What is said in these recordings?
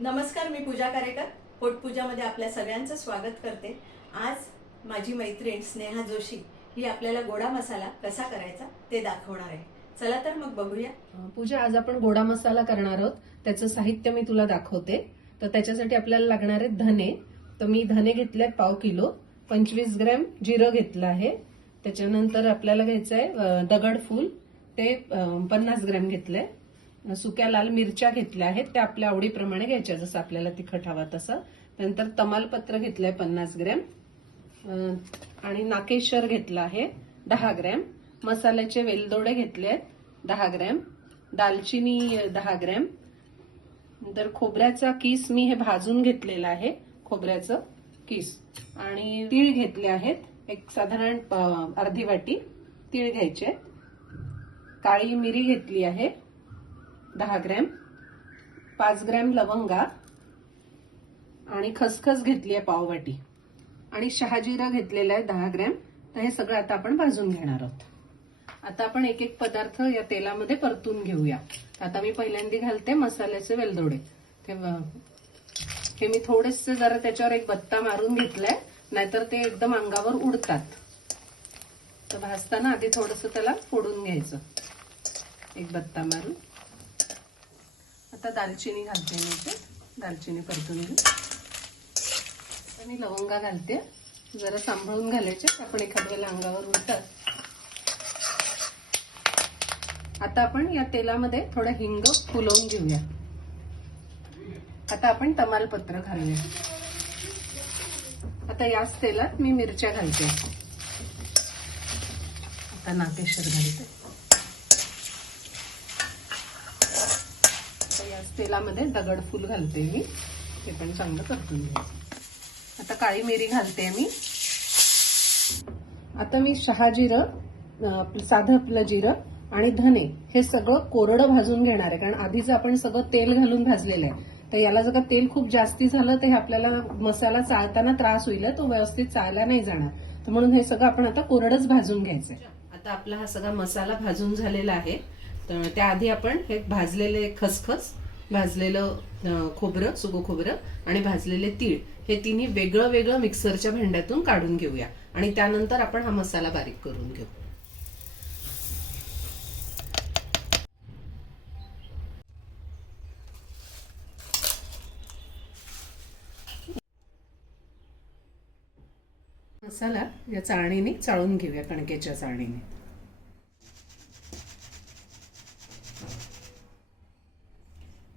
नमस्कार, मी पूजा कारेकर पोटपूजामध्ये आपल्या सगळ्यांचं स्वागत करते। आज माझी मैत्रीण स्नेहा जोशी ही आपल्याला गोडा मसाला कसा करायचा ते दाखवणार आहे। चला तर मग बघूया। पूजा, आज आपण गोडा मसाला करणार आहोत। त्याचं साहित्य मी तुला दाखवते। तर त्याच्यासाठी आपल्याला लागणार आहेत धने। तर मी धने घेतले पाव किलो, 25 ग्रॅम जिरं घेतलं आहे। त्याच्यानंतर आपल्याला घ्यायचं आहे दगडफूल, ते 50 ग्रॅम घेतलंय। सुक्या लाल मिरच्या घेतल्या आहेत, त्या आपल्या आवडीप्रमाणे घ्यायच्या, जसं आपल्याला तिखट हवा तसं। नंतर तमालपत्र घेतलंय 50 ग्रॅम आणि नाकेश्वर घेतला आहे 10 ग्रॅम। मसाल्याचे वेलदोडे घेतले आहेत 10 ग्रॅम, दालचिनी 10 ग्रॅम। नंतर खोबऱ्याचा किस मी हे भाजून घेतलेला आहे, खोबऱ्याचं किस। आणि तीळ घेतले आहेत, एक साधारण अर्धी वाटी तीळ घ्यायचे। काळी मिरी घेतली आहे 10 ग्रॅम, 5 ग्रॅम लवंगा आणि खसखस घेतली आहे पाव वाटी, आणि शहाजिरा घेतलेला आहे 10 ग्रॅम। तर हे सगळं आता आपण भाजून घेणार आहोत। आता आपण एक एक पदार्थ या तेलामध्ये परतून घेऊया। आता मी पहिल्यांदा घालते मसाल्याचे वेलदोडे। हे मी थोडेसे जरा त्याच्यावर एक बत्ता मारून घेतलाय, नाहीतर ते एकदम अंगावर उडतात। तर भाजताना आधी थोडंसं त्याला फोडून घ्यायचं, एक बत्ता मारून। आता दालचिनी घालते मी इथे, दालचिनी परतून घेऊ। आणि लवंगा घालते, जरा सांभाळून घालायचे, आपण एखाद्या वेळेला अंगावर उडतात। आता आपण या तेलामध्ये थोडं हिंग फुलवून घेऊया। आता आपण तमालपत्र घालूया। आता याच तेलात मी मिरच्या घालते। आता नाकेश्वर घालते। याच तेलामध्ये दगडफूल घालते मी, ते पण चांगलं परतून घ्यायचं। आता काळी मिरी घालते मी। आता मी शहाजिरं, साधं आपलं जिरं आणि धने हे सगळं कोरडं भाजून घेणार आहे, कारण आधीच आपण सगळं तेल घालून भाजलेलं आहे। तर याला जर तेल खूप जास्ती झालं तर हे आपल्याला मसाला चाळताना त्रास होईल, तो व्यवस्थित चाळला नाही जाणार। तर म्हणून हे सगळं आपण आता कोरडंच भाजून घ्यायचंय। आता आपला हा सगळा मसाला भाजून झालेला आहे। तर त्याआधी आपण हे भाजलेले खसखस, भाजलेलं खोबरं, सुकं खोबरं आणि भाजलेले तीळ हे तिन्ही वेगळं वेगळं मिक्सरच्या भांड्यातून काढून घेऊया, आणि त्यानंतर आपण हा मसाला बारीक करून घेऊ। मसाला या चाळणीने चाळून घेऊया, कणकेच्या चाळणीने।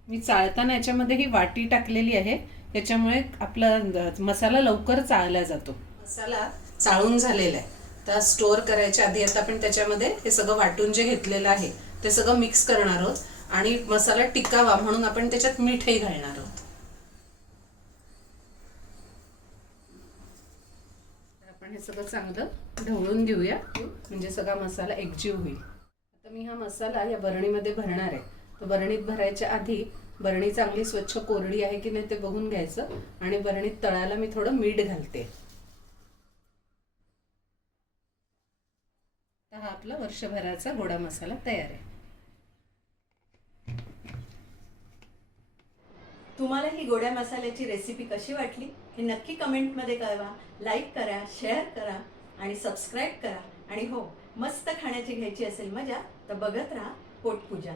मी चाळताना याच्यामध्ये ही वाटी टाकलेली आहे, त्याच्यामुळे आपला मसाला लवकर चाळला जातो। मसाला चाळून झालेला आहे, तर स्टोअर करायच्या आधी आता आपण त्याच्यामध्ये हे सगळं वाटून जे घेतलेलं आहे ते सगळं मिक्स करणार आहोत, आणि मसाला टिकावा म्हणून आपण त्याच्यात मीठही घालणार आहोत। आपण हे सगळं चांगलं ढवळून घेऊया, म्हणजे सगळा मसाला एकजीव होईल। आता मी हा मसाला या बरणीमध्ये भरणार आहे। तर बरणीत भरायच्या आधी बरणी चांगली स्वच्छ कोरडी आहे की नाही ते बघून घ्यायचं, आणि बरणीत तळायला मी थोडं मीठ घालते। तर हा आपला वर्षभराचा गोडा मसाला तयार आहे। तुम्हाला ही गोड्या मसाल्याची रेसिपी कशी वाटली हे नक्की कमेंटमध्ये कळवा। लाईक करा, शेअर करा आणि सबस्क्राईब करा। आणि हो, मस्त खाण्याची घ्यायची असेल मजा तर बघत राहा पोटपूजा।